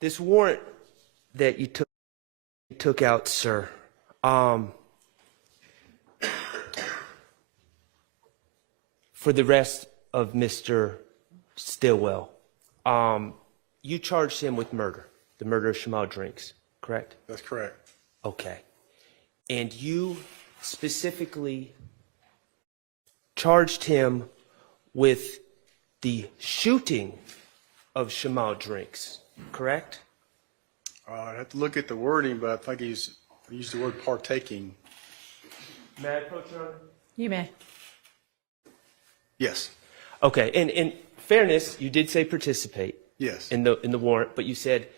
This warrant that you took out, sir, for the rest of Mr. Stillwell, you charged him with murder, the murder of Shymel Drinks, correct? That's correct. Okay. And you specifically charged him with the shooting of Shymel Drinks, correct? I'd have to look at the wording, but I think he used the word partaking. May I approach, Your Honor? You may. Yes. Okay, and in fairness, you did say participate. Yes. In the warrant, but you said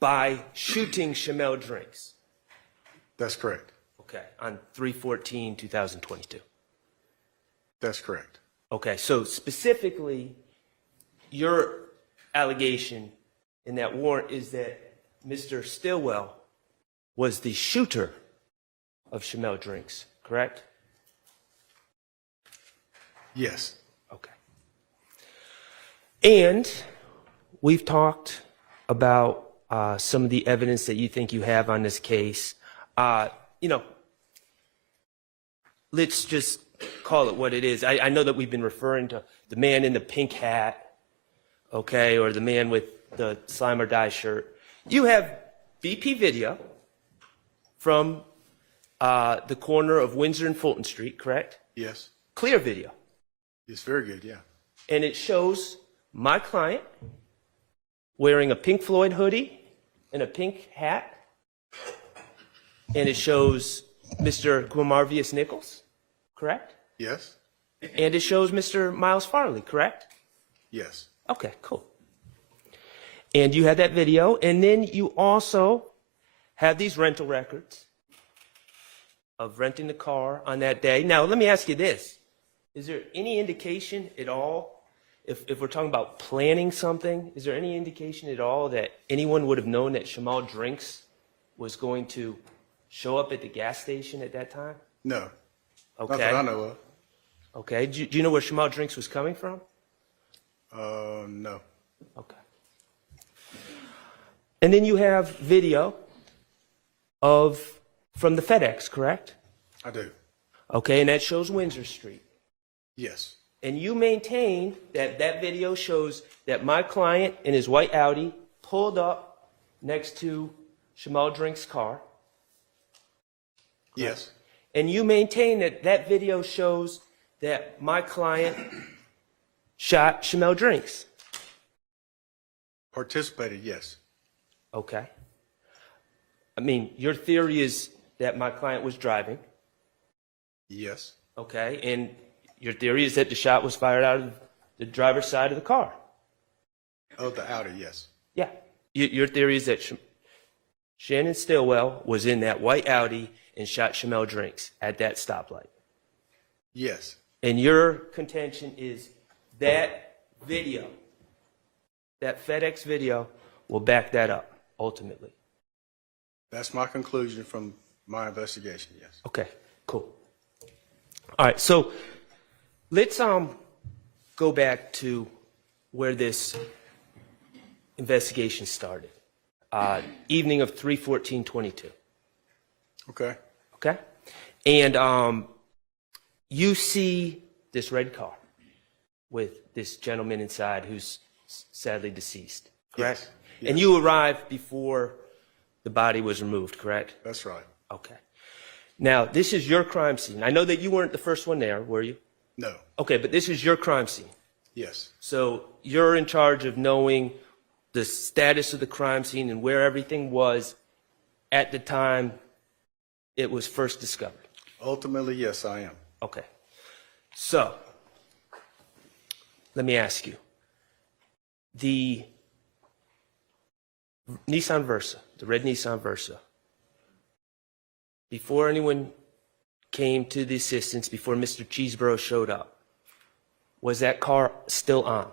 by shooting Shymel Drinks. That's correct. Okay, on 3/14/2022. That's correct. Okay, so specifically, your allegation in that warrant is that Mr. Stillwell was the shooter of Shymel Drinks, correct? Yes. Okay. And we've talked about some of the evidence that you think you have on this case. Let's just call it what it is. I know that we've been referring to the man in the pink hat, okay, or the man with the slime or die shirt. You have BP video from the corner of Windsor and Fulton Street, correct? Yes. Clear video. It's very good, yeah. And it shows my client wearing a Pink Floyd hoodie and a pink hat. And it shows Mr. Guamarvius Nichols, correct? Yes. And it shows Mr. Miles Farley, correct? Yes. Okay, cool. And you had that video, and then you also have these rental records of renting the car on that day. Now, let me ask you this. Is there any indication at all, if we're talking about planning something, is there any indication at all that anyone would have known that Shymel Drinks was going to show up at the gas station at that time? No. Okay. Not that I know of. Okay. Do you know where Shymel Drinks was coming from? No. Okay. And then you have video from the FedEx, correct? I do. Okay, and that shows Windsor Street. Yes. And you maintain that that video shows that my client in his white Audi pulled up next to Shymel Drinks' car. Yes. And you maintain that that video shows that my client shot Shymel Drinks. Participated, yes. Okay. I mean, your theory is that my client was driving. Yes. Okay, and your theory is that the shot was fired out of the driver's side of the car. Oh, the Audi, yes. Yeah. Your theory is that Shannon Stillwell was in that white Audi and shot Shymel Drinks at that stoplight. Yes. And your contention is that video, that FedEx video, will back that up, ultimately. That's my conclusion from my investigation, yes. Okay, cool. All right, so let's go back to where this investigation started. Evening of 3/14/22. Okay. Okay? And you see this red car with this gentleman inside who's sadly deceased, correct? Yes. Yes. And you arrived before the body was removed, correct? That's right. Okay. Now, this is your crime scene. I know that you weren't the first one there, were you? No. Okay, but this is your crime scene. Yes. So you're in charge of knowing the status of the crime scene and where everything was at the time it was first discovered. Ultimately, yes, I am. Okay. So, let me ask you. The Nissan Versa, the red Nissan Versa, before anyone came to the assistance, before Mr. Cheeseborough showed up, was that car still on?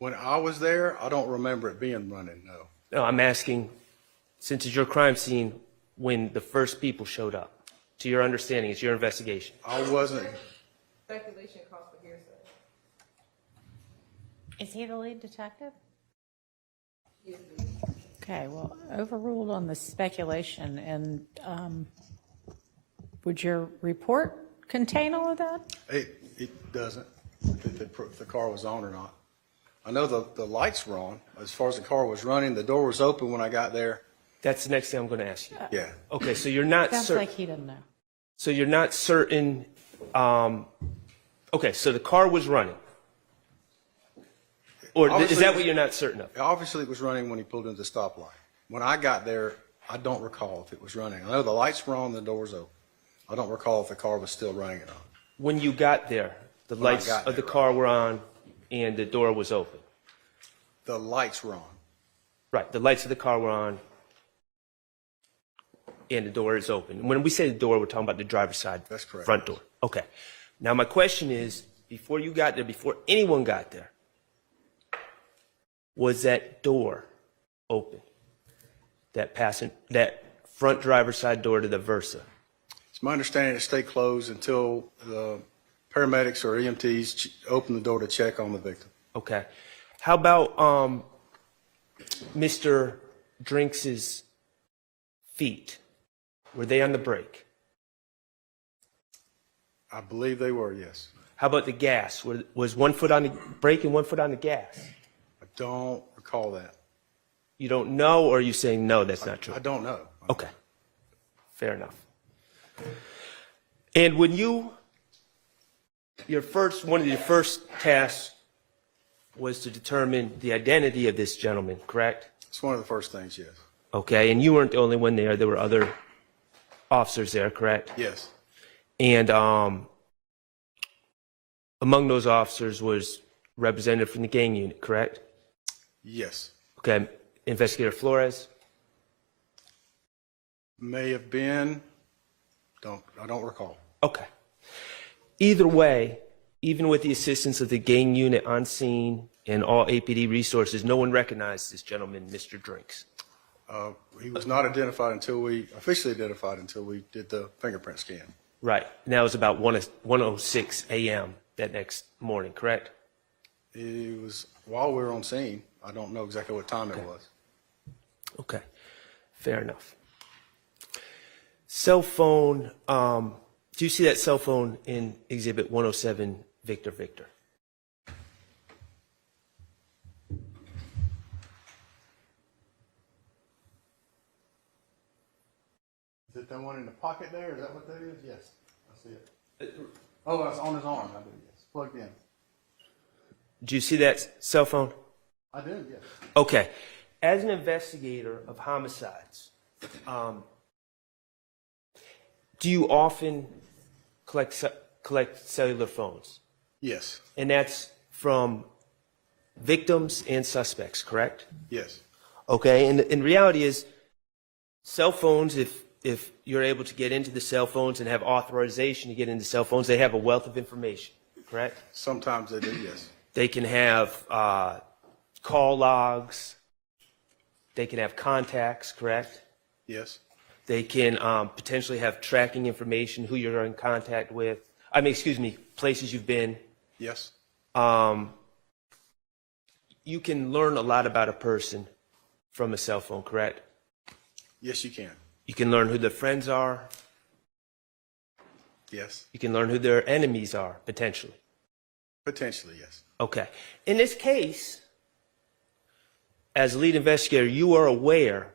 When I was there, I don't remember it being running, no. No, I'm asking, since it's your crime scene, when the first people showed up. To your understanding, it's your investigation. I wasn't. Speculation calls for hearsay. Is he the lead detective? Okay, well, overruled on the speculation, and would your report contain all of that? It doesn't, if the car was on or not. I know the lights were on. As far as the car was running, the door was open when I got there. That's the next thing I'm going to ask you. Yeah. Okay, so you're not Sounds certain. like he doesn't know. So you're not certain. Okay, so the car was running. Or is Obviously, that what you're not certain of? Obviously, it was running when he pulled into the stoplight. When I got there, I don't recall if it was running. I know the lights were on, the doors open. I don't recall if the car was still running or not. When you got there, the When I lights got of the there, car were on and the door was open. The lights were on. Right, the lights of the car were on and the door is open. When we say the door, we're talking about the driver's side. That's correct. Front door. Okay. Now my question is, before you got there, before anyone got there, was that door open? That front driver's side door to the Versa? It's my understanding it stayed closed until the paramedics or EMTs opened the door to check on the victim. Okay. How about Mr. Drinks's feet? Were they on the brake? I believe they were, yes. How about the gas? Was 1 foot on the brake and 1 foot on the gas? I don't recall that. You don't know, or are you saying no, that's not true? I don't know. Okay. Fair enough. And when one of your first tasks was to determine the identity of this gentleman, correct? It's one of the first things, yes. Okay, and you weren't the only one there. There were other officers there, correct? Yes. And among those officers was representative from the gang unit, correct? Yes. Okay, Investigator Flores? May have been. I don't recall. Okay. Either way, even with the assistance of the gang unit on scene and all APD resources, no one recognized this gentleman, Mr. Drinks. He was not officially identified until we did the fingerprint scan. Right. And that was about 1:06 a.m. that next morning, correct? It was while we were on scene. I don't know exactly what time it was. Okay. Fair enough. Cell phone, do you see that cell phone in Exhibit 107, Victor Victor? Is it the one in the pocket there? Is that what that is? Yes, I see it. Oh, it's on his arm. I do, yes. Plugged in. Do you see that cell phone? I do, yes. Okay. As an investigator of homicides, do you often collect cellular phones? Yes. And that's from victims and suspects, correct? Yes. Okay, and reality is cell phones, if you're able to get into the cell phones and have authorization to get into cell phones, they have a wealth of information, correct? Sometimes they do, yes. They can have call logs. They can have contacts, correct? Yes. They can potentially have tracking information, who you're in contact with. Places you've been. Yes. You can learn a lot about a person from a cell phone, correct? Yes, you can. You can learn who their friends are. Yes. You can learn who their enemies are, potentially. Potentially, yes. Okay. In this case, as lead investigator, you are aware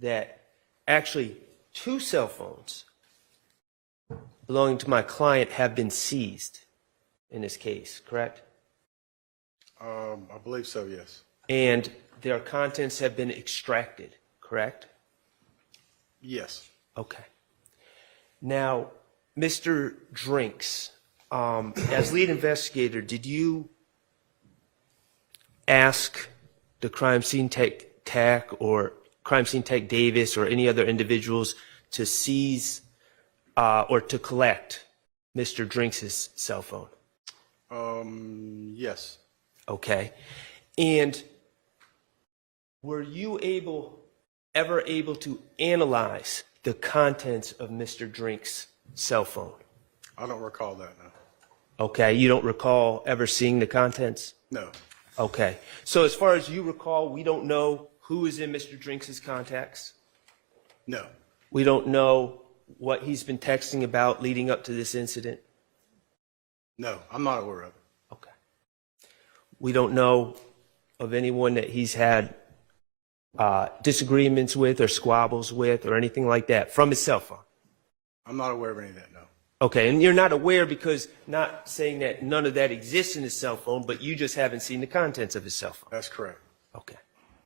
that actually 2 cell phones belonging to my client have been seized in this case, correct? I believe so, yes. And their contents have been extracted, correct? Yes. Okay. Now, Mr. Drinks, as lead investigator, did you ask the crime scene tech or crime scene tech Davis or any other individuals to seize or to collect Mr. Drinks' cell phone? Yes. Okay. And were you ever able to analyze the contents of Mr. Drinks' cell phone? I don't recall that, no. Okay. You don't recall ever seeing the contents? No. Okay. So as far as you recall, we don't know who is in Mr. Drinks' contacts? No. We don't know what he's been texting about leading up to this incident? No, I'm not aware of it. Okay. We don't know of anyone that he's had disagreements with or squabbles with or anything like that from his cell phone? I'm not aware of any of that, no. Okay, and you're not aware because not saying that none of that exists in his cell phone, but you just haven't seen the contents of his cell phone. That's correct. Okay.